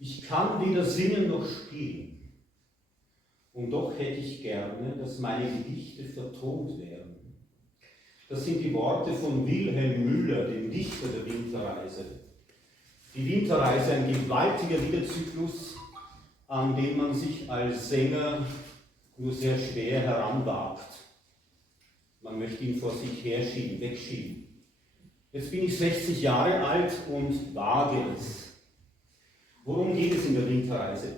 Ich kann weder singen noch spielen. Und doch hätte ich gerne, dass meine Gedichte vertont werden. Das sind die Worte von Wilhelm Müller, dem Dichter der Winterreise. Die Winterreise, ein gewaltiger Liederzyklus, an dem man sich als Sänger nur sehr schwer heranwagt. Man möchte ihn vor sich herschieben, wegschieben. Jetzt bin ich 60 Jahre alt und wage es. Worum geht es in der Winterreise?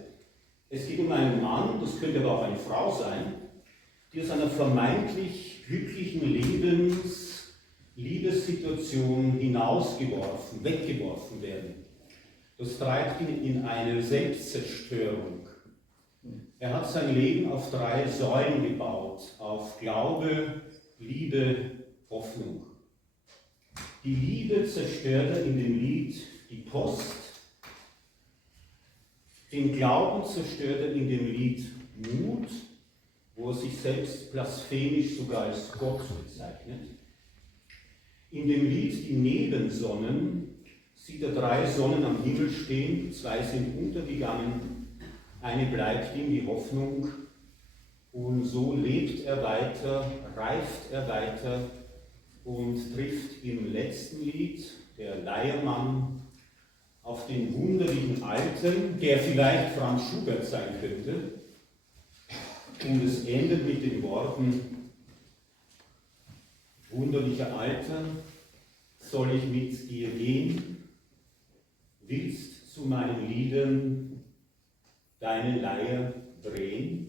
Es geht um einen Mann, das könnte aber auch eine Frau sein, die aus einer vermeintlich glücklichen Liebessituation hinausgeworfen, weggeworfen werden. Das treibt ihn in eine Selbstzerstörung. Er hat sein Leben auf 3 Säulen gebaut, auf Glaube, Liebe, Hoffnung. Die Liebe zerstört er in dem Lied Die Post. Den Glauben zerstört er in dem Lied Mut, wo er sich selbst blasphemisch sogar als Gott bezeichnet. In dem Lied Die Nebensonnen sieht er 3 Sonnen am Himmel stehen, 2 sind untergegangen, eine bleibt ihm, die Hoffnung, und so lebt er weiter, reift er weiter und trifft im letzten Lied, der Leiermann, auf den wunderlichen Alten, der vielleicht Franz Schubert sein könnte, und es endet mit den Worten: Wunderlicher Alter, soll ich mit dir gehen? Willst zu meinen Liedern deine Leier drehen?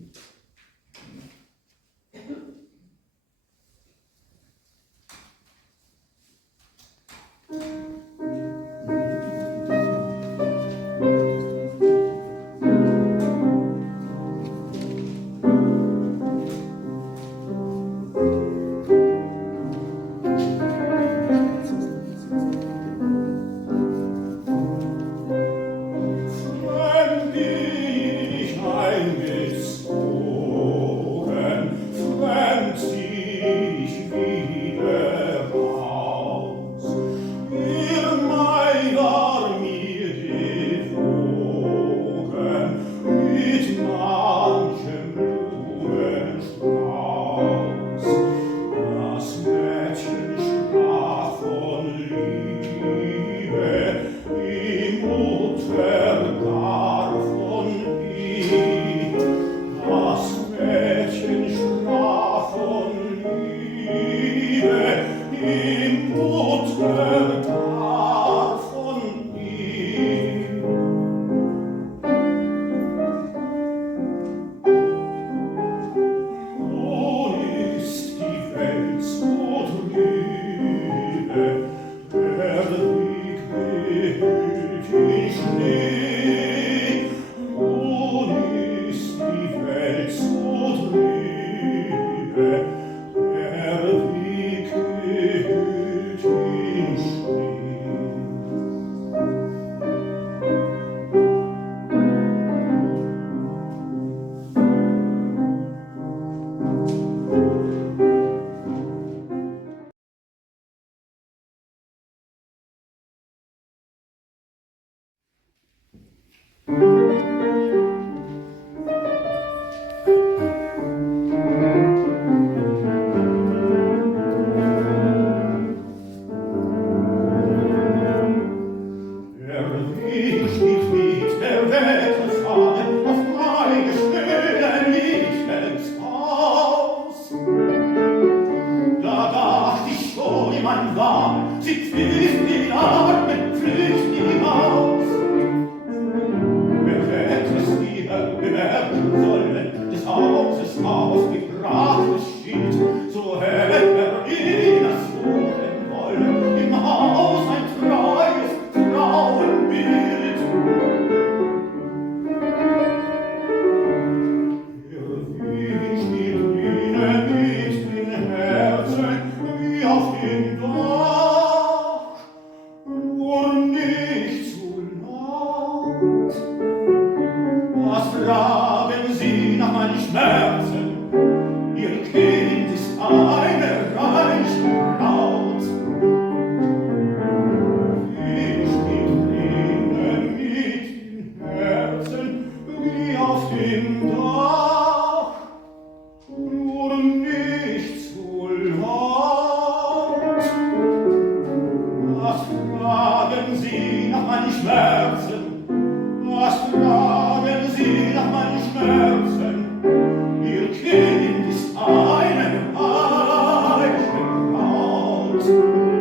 Auf den Dach, meinen Schmerzen, was fragen Sie nach meinen Schmerzen? Ihr Kind ist eine heilige Braut.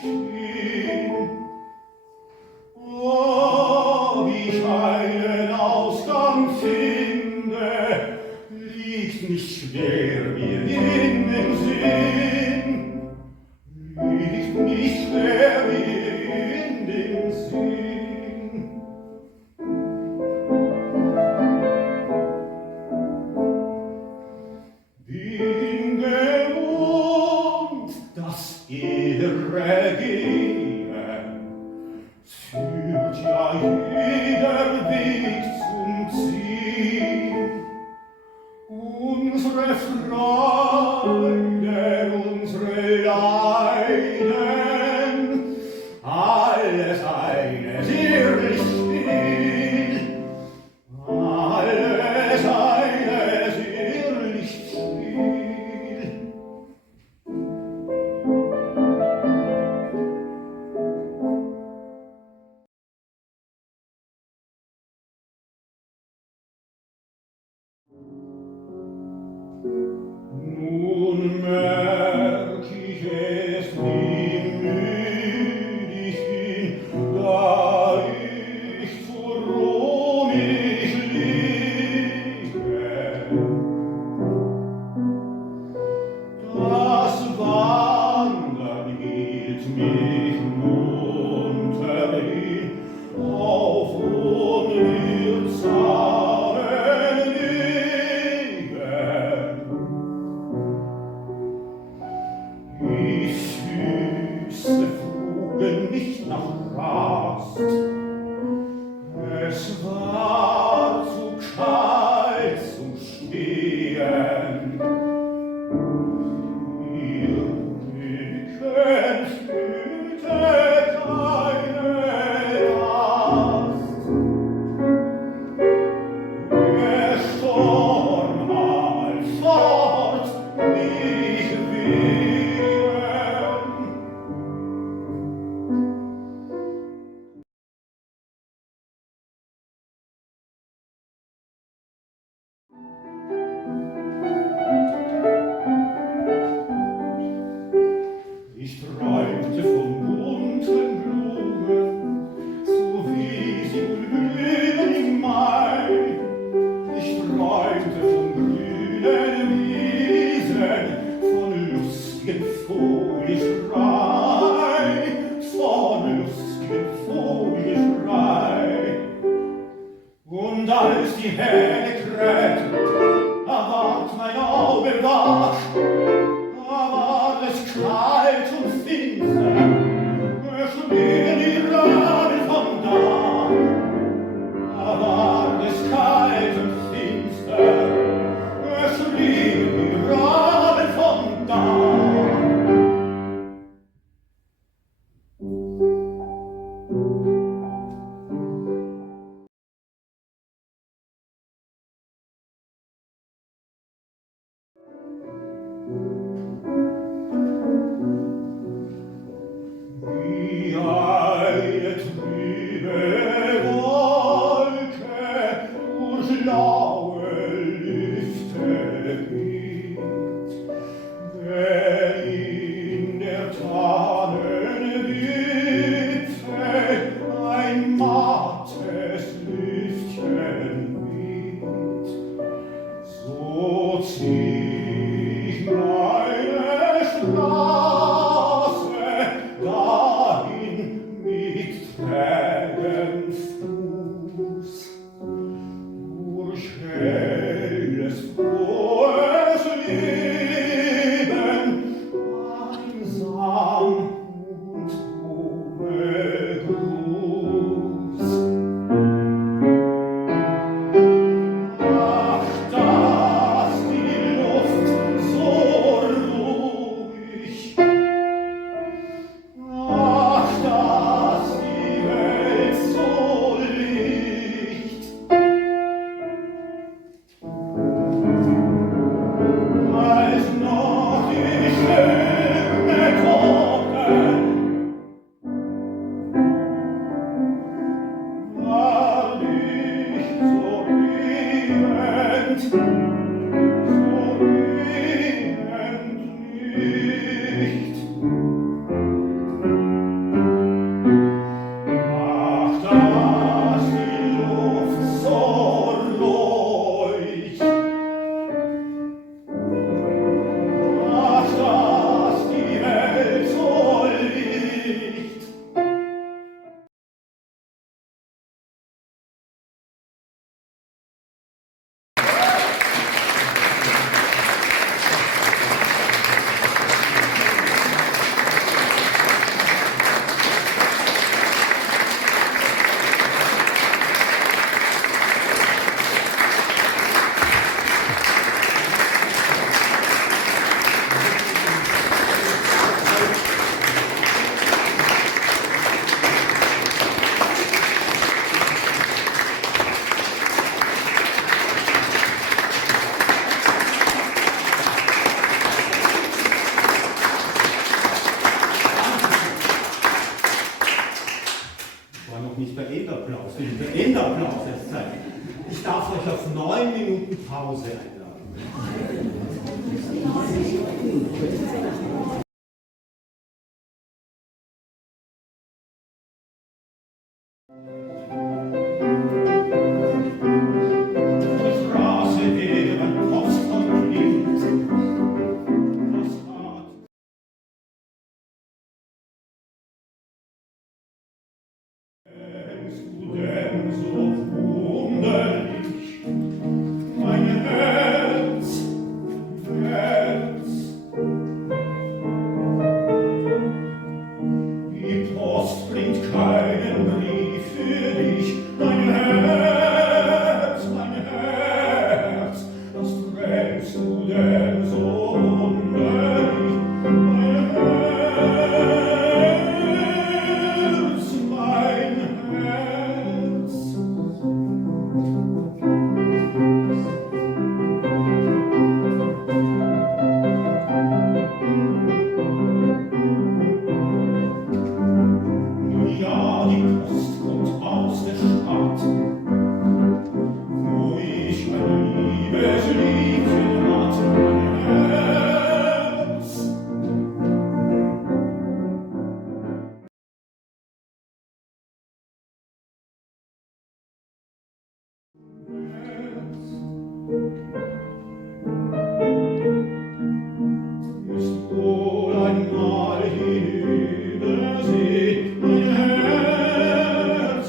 stehen. Oh, wie ich einen Ausgang finde, liegt nicht schwer mir in den Sinn, liegt nicht schwer mir in den Sinn. Bin gewohnt, dass ihre Gehen führt ja jeder Weg zum Ziel. Unsere Freude, unsere Leiden, alles eines irrlich Spiel, alles eines irrlich Spiel. Nun merk ich es, wie müd ich bin, da ich zu ruhig liege. Das Wandern hielt mich munter hin auf unwirtsamen Wegen. Die Füße frugen nicht nach Rast, es war zu kalt zum Stehen. Ihr Rücken fühlte keine Last. Der Sturm half fort, mich wehren. Ich träumte von bunten Blumen, so wie sie blühen im Mai. Ich träumte von grünen Wiesen, von lustigen Vogelschrei, von lustigen Vogelschrei. Und als die Hähne krähten, da ward mein Auge wach, da war es kalt und finster, schlugen die Raben vom Dach. Da war es kalt und finster, schlugen die Raben vom Dach. Wie eine trübe Wolke durch laue Lüfte geht, wenn in der Tannenwipfel ein mattes Lüftchen weht, so zieh ich meine Straße dahin mit trägem Fuß, durch helles, frohes Leben, einsam und ohne Gruß. Ach, dass die Luft so ruhig, ach, dass die Welt so licht, als noch die Stürme tobten, war ich so elend nicht. darf euch auf 9 Minuten Pause einladen. Die Straße wäre ein Postcard klingt. Das hat denkst du denn so wunderlich, mein Herz, die Post bringt keinen Brief für dich, mein Herz, was trägst du denn so wunderlich, mein Herz. Ja, die Post kommt aus der Stadt, wo ich ein Liebesliedchen hat, mein Herz. Ist wohl einmal hinübersehen, mein Herz,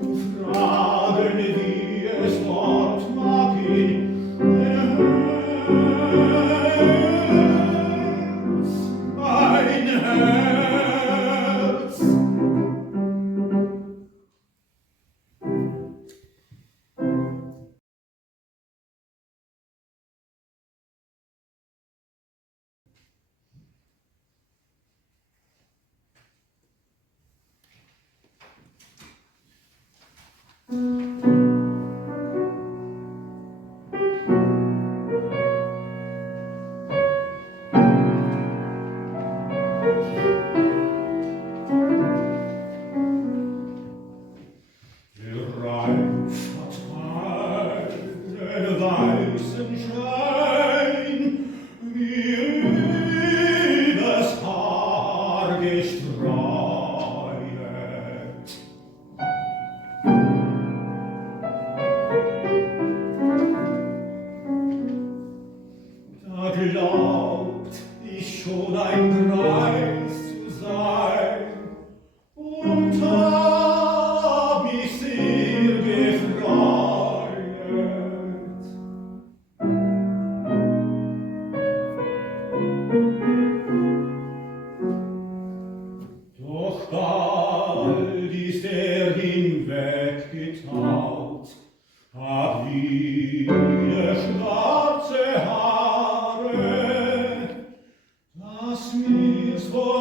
und fragen, wie es dort mag gehen, mein Herz. Der Reif hat einen weißen Schein, wie übers Haar gestreut. Da glaubt ich schon ein Greis zu sein und hab mich sehr gefreut. Doch bald ist hinweggetaut, hab wieder schwarze Haare, dass mir's vor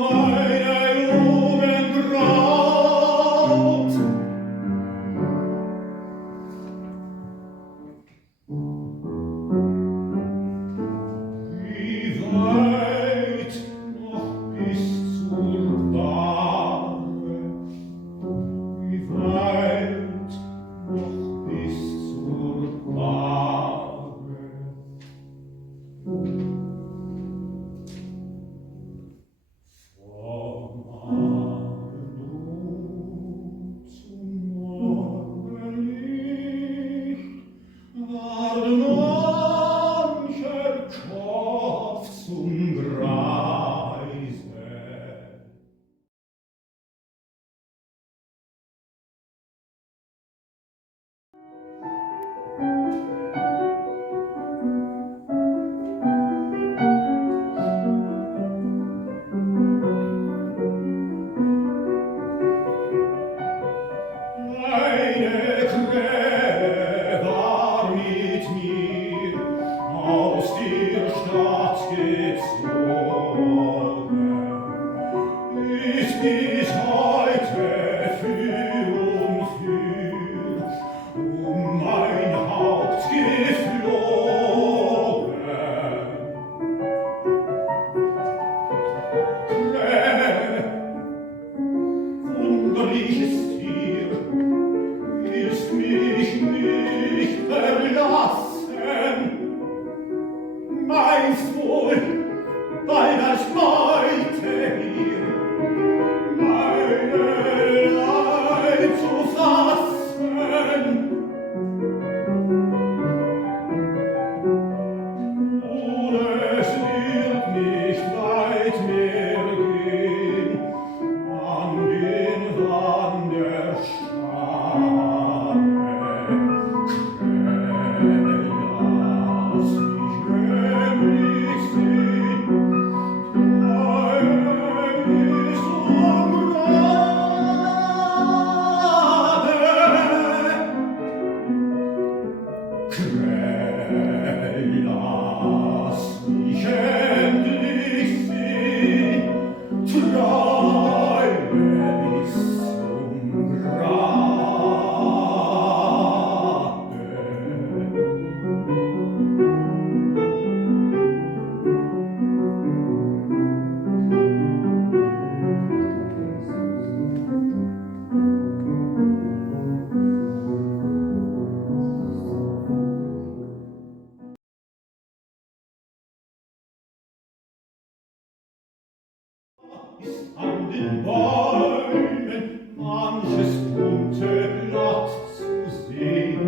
ist an den Bäumen manches bunte Blatt zu sehen.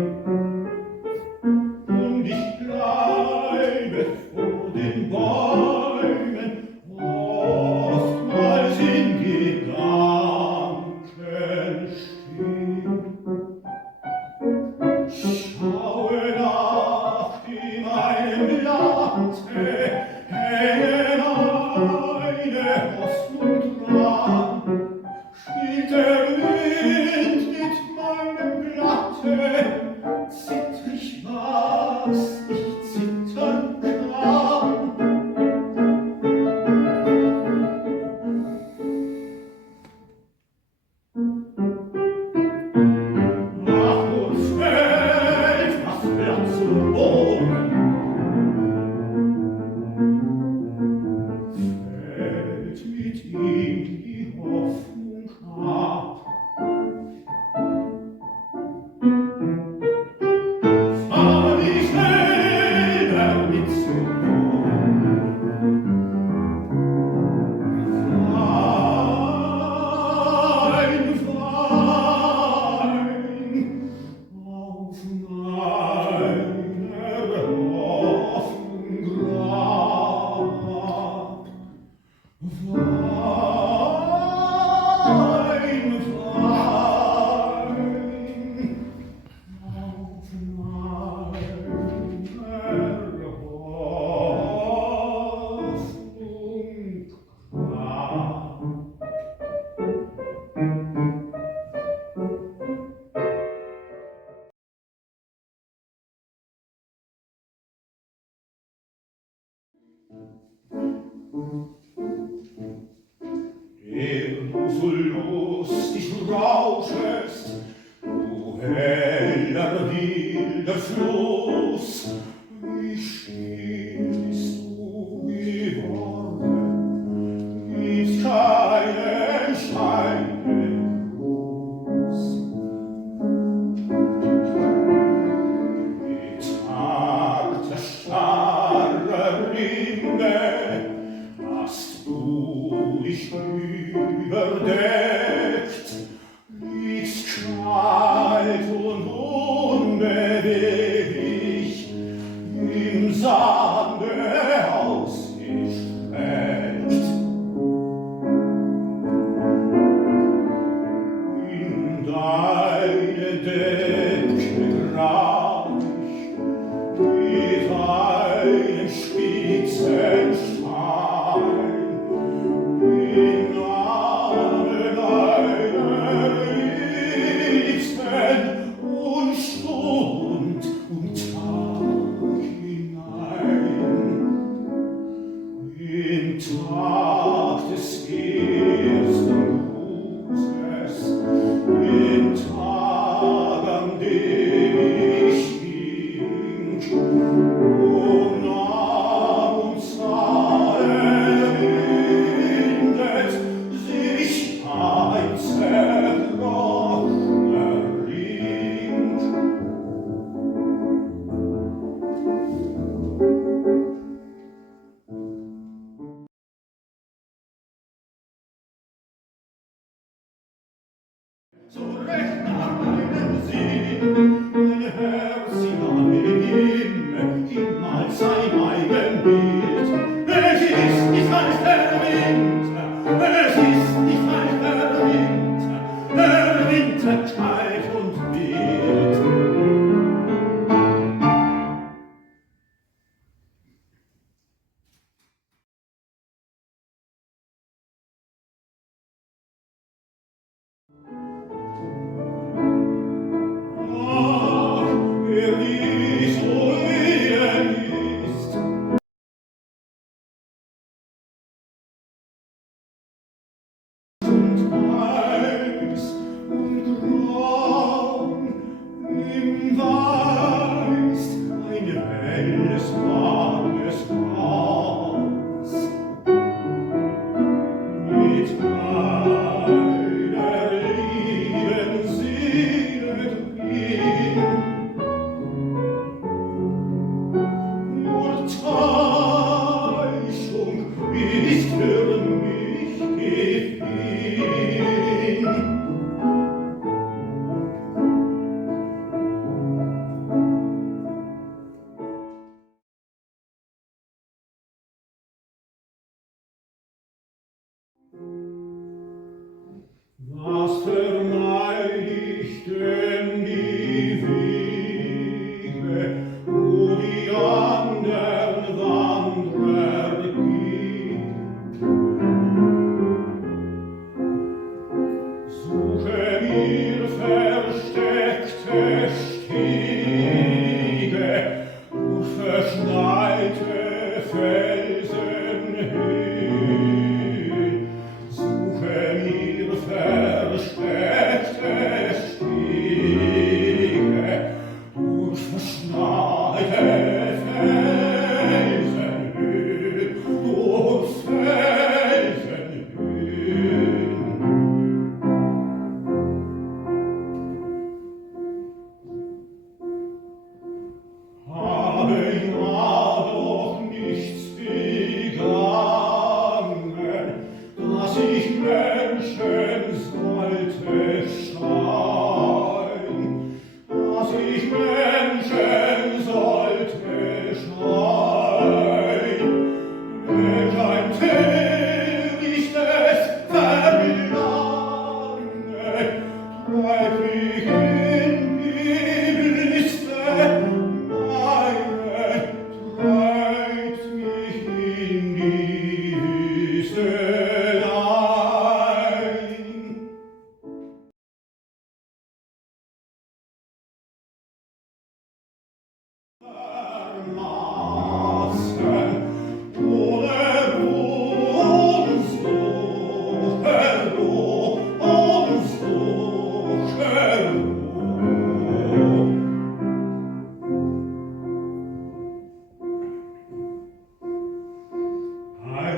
Und ich bleibe vor den Bäumen oftmals in Gedanken stehen. Schaue nach dem einen Blatte, hänge eine Hoffnung dran. Spielt der Wind mit meinem Blatte, zitter ich, was ich zittern kann. Nach uns fällt das Blatt zum Boden, fällt mit ihm die Hoffnung ab. Fahr ich selber mit zum Boden, fein, fein, auf meiner Hoffnung Grab. Fein, fein, auf meiner Hoffnung Grab. Der du so lustig rauschest, du heller wilder Fluss, wie still bist du geworden, gibt's keinen Schein Gruß. Getagt der starre Rinde, hast du dich überdeckt, liegst kalt und unbeweglich im Sande ausgestreckt. In deine Decke greif ich mit einem Spitzenstein. Im Namen deiner Liebsten und Stund und Tag hinein. Im Tag des ersten Grußes, im Tag, an dem ich hing, nah und windet sich ein zerbrochener Ring. So recht nach meinem Sinn, mein Herz ihm als sein eigen Bild. Es ist nicht als der Winter, es ist nicht als der Winter kalt und wild. Ach, wer wie so elend ist,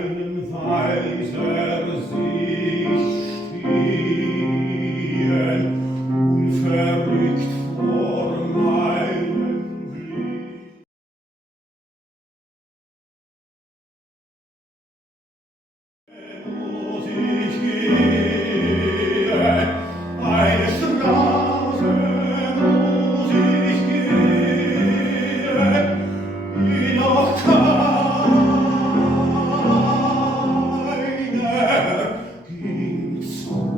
meinem Weiser sich stehen, unverrückt vor meinem Blick. Muss ich gehen, eine Straße muss ich gehen, die noch keiner ging zurück.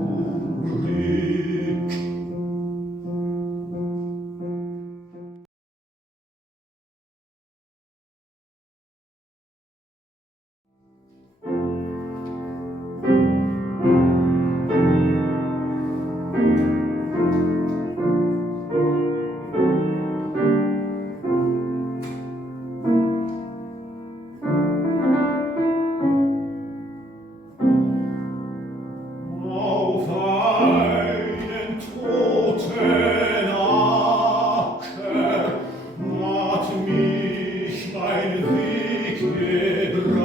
Auf einen toten Acker hat mich mein Weg gebracht.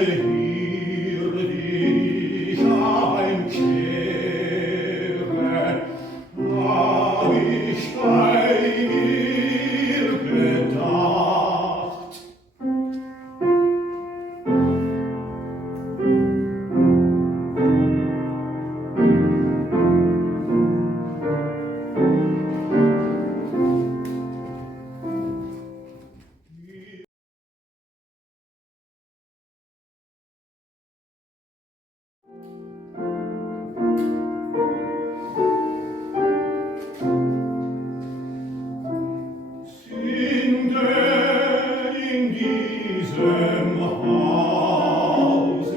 Hier bin ich heimkehre, hab ich bei mir gedacht. Sinde in diesem Hause,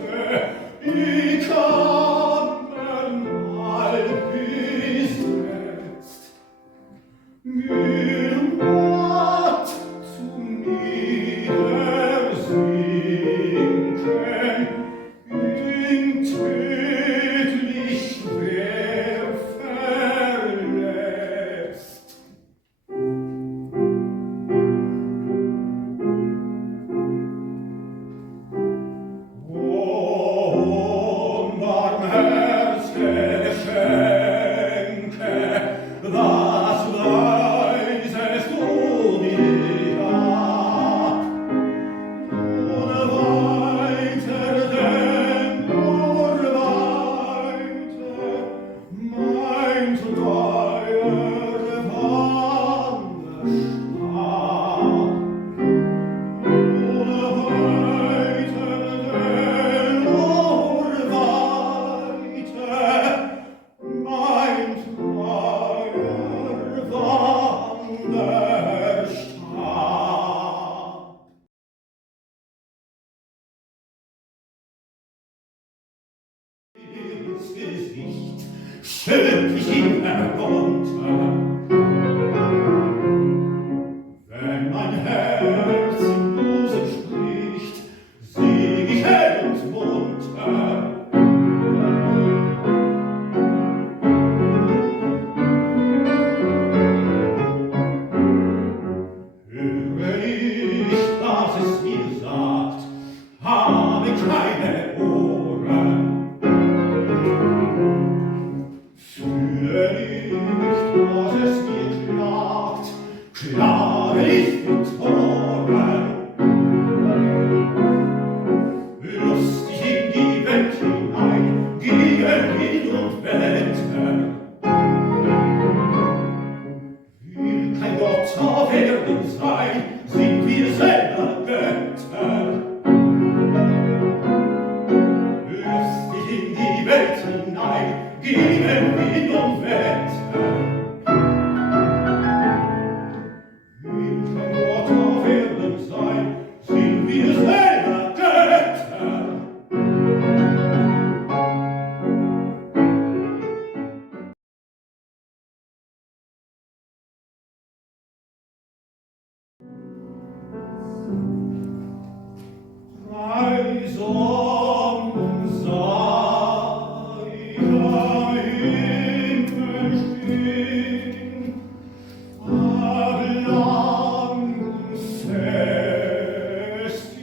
die Kammern all besetzt, Mühlmatt zum Niedersinken, in tödlich schwer verletzt. Was weisest du mir ab? Ohne weiter denn nur weiter, mein treuer Wanderstab. Ohne weiter denn nur weiter, mein treuer Wanderstab. Ins Gesicht schütt ich ihn herunter. Wenn mein Herz in Musik spricht, sing ich hell und munter. Höre ich, dass es mir sagt, habe keine Ohren. Fühle nicht, dass es mir klagt, klage ich mit Toren. Lustig in die Welt hinein, gegen Wind und Wetter. Will kein Gott auf Erden sein, sind wir selber Götter. Lustig in die Welt hinein, gegen Wind und Wetter. Will kein Gott auf Erden sein, sind wir selber Götter. Fest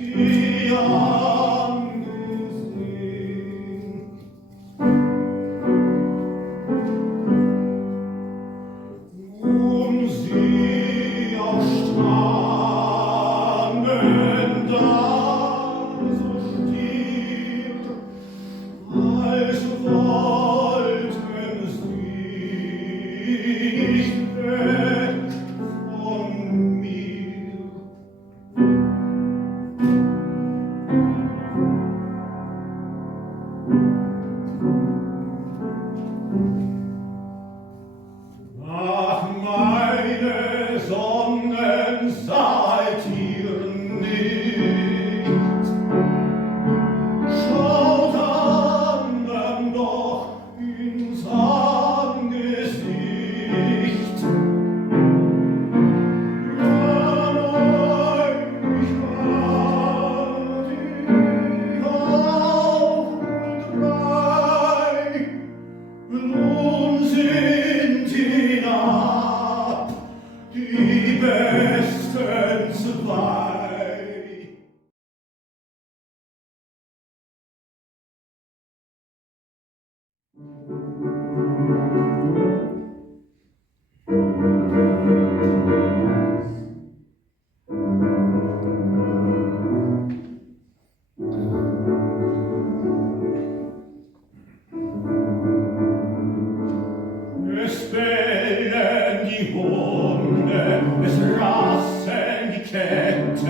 Es bellen die Hunde, es rasen die Ketten, es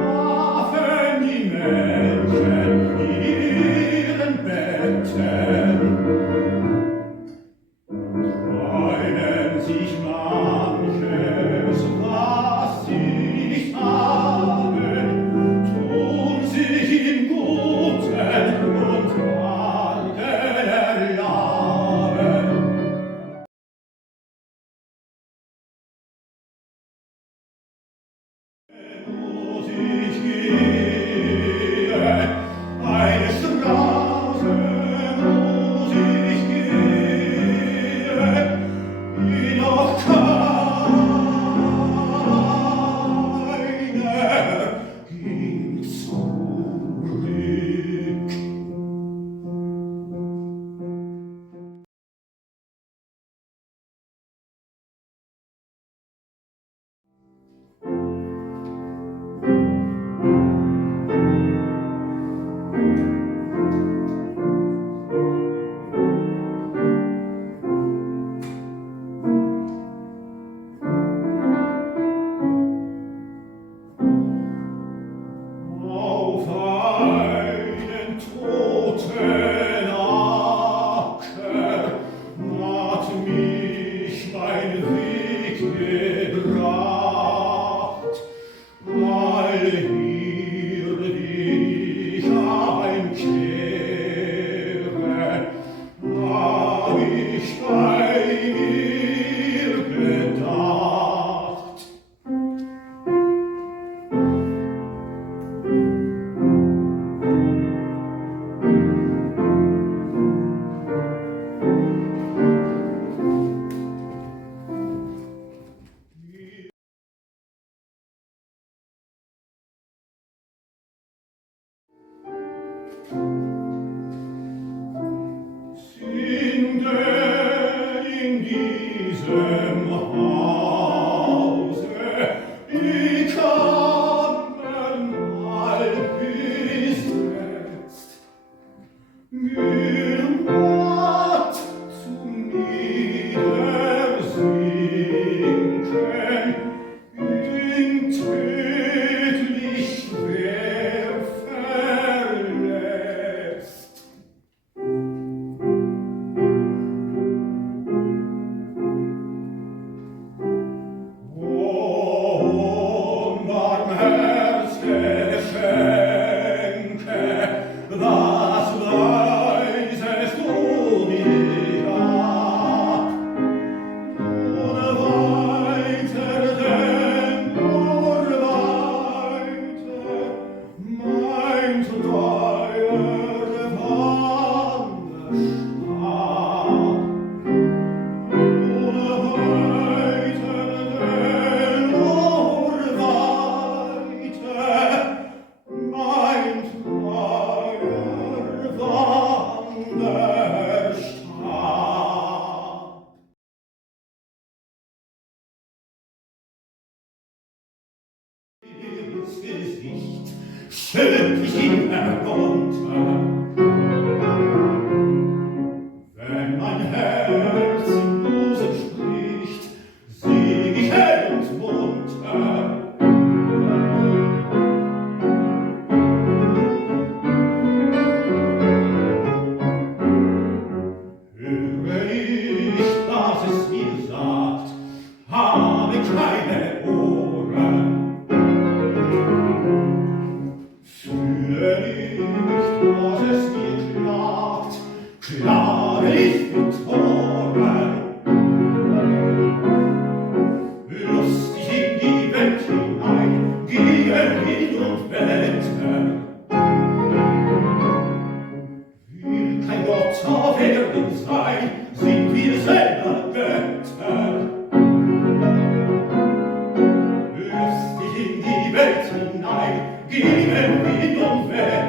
schlafen die Menschen in ihren Betten. Träumen sich manches, was sie nicht haben, tun sich im Guten und Argen erlaben. Wo ich gehe, eine Straße, wo ich gehe, die noch keiner ging zurück. Auf einen toten Acker hat mich mein Weg gebracht. All hier bin ich einkehre, hab ich bei mir gedacht. Sinde in diesem Hause, die Kammern all bis jetzt, gehört zum Niedersinken, in tödlich wer verlässt. Was weisest du mir ab? Ohne weiter denn nur weiter, mein treuer Wanderstab. Ohne weiter denn nur weiter, mein treuer Wanderstab. Ins Gesicht schütt ich ihn herunter. Wenn mein Herz im Busen spricht, sing ich hell und munter. Höre ich, dass es mir sagt, habe keine Ohren. Fühle nicht, dass es mir klagt, klage ich mit Toren. Lustig in die Welt hinein, gehen Wind und Wetter. Will kein Gott auf Erden sein, sind wir selber Götter. Lustig in die Welt hinein, gehen Wind und Wetter.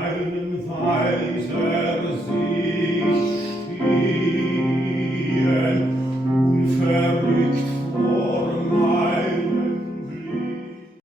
Einen Weiser sich stehen, unverrückt vor meinem Blick.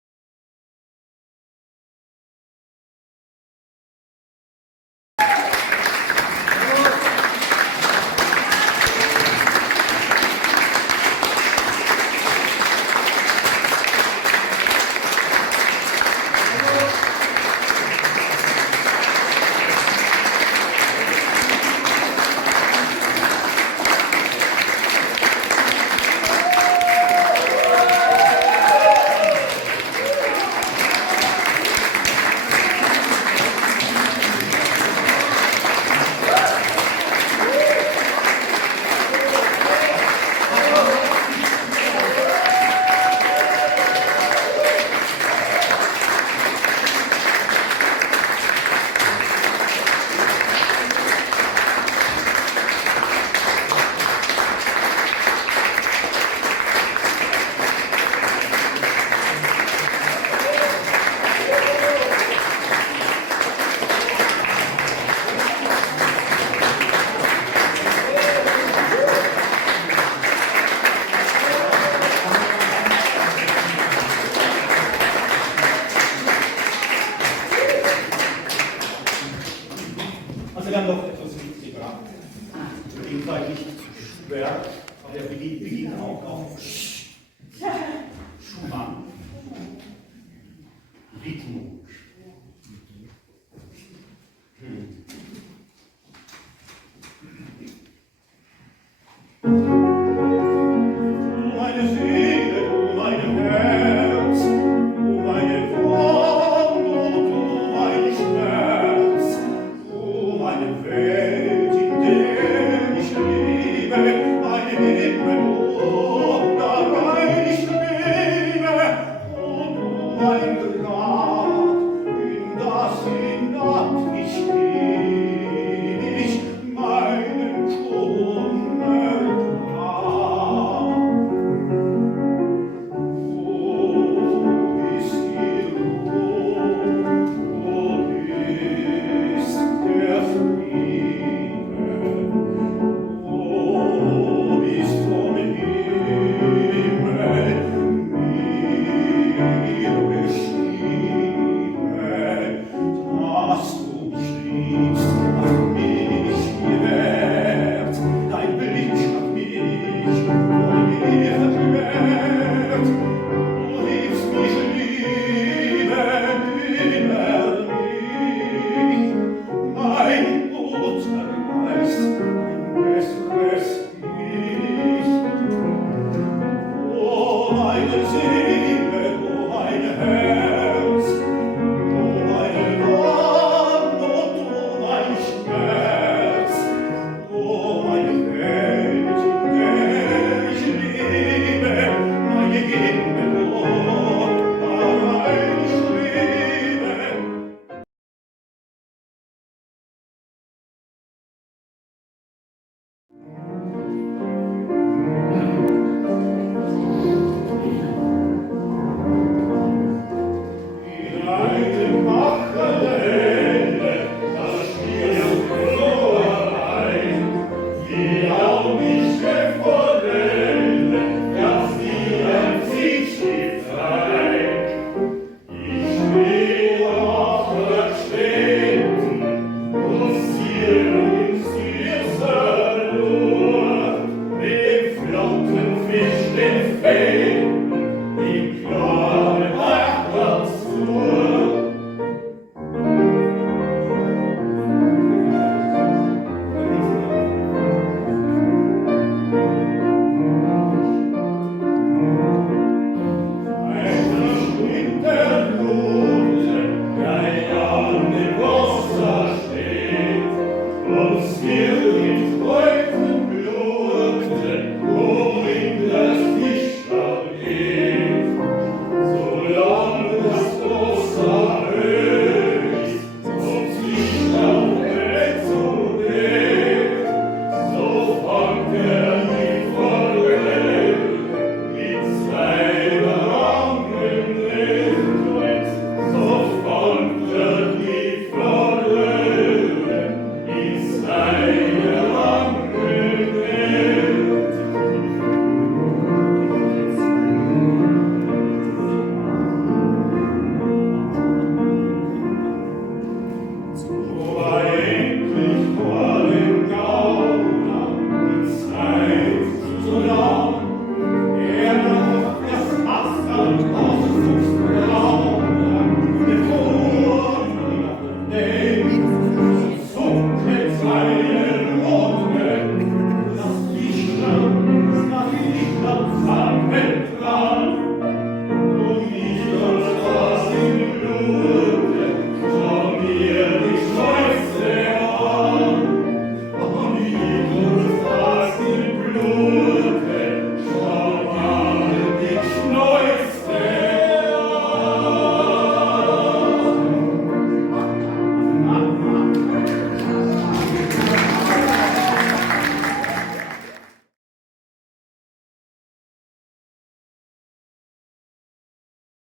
Also wir haben noch etwas mitgebracht. Jedenfalls nicht schwer, aber der beginnt auch auf Schumann. Rhythmus. Meine Seele, du mein Herz, du meine Wonne, du mein Schmerz, du meine Welt, in der ich lebe, meine Himmel, oh, da rein ich lebe, oh, du mein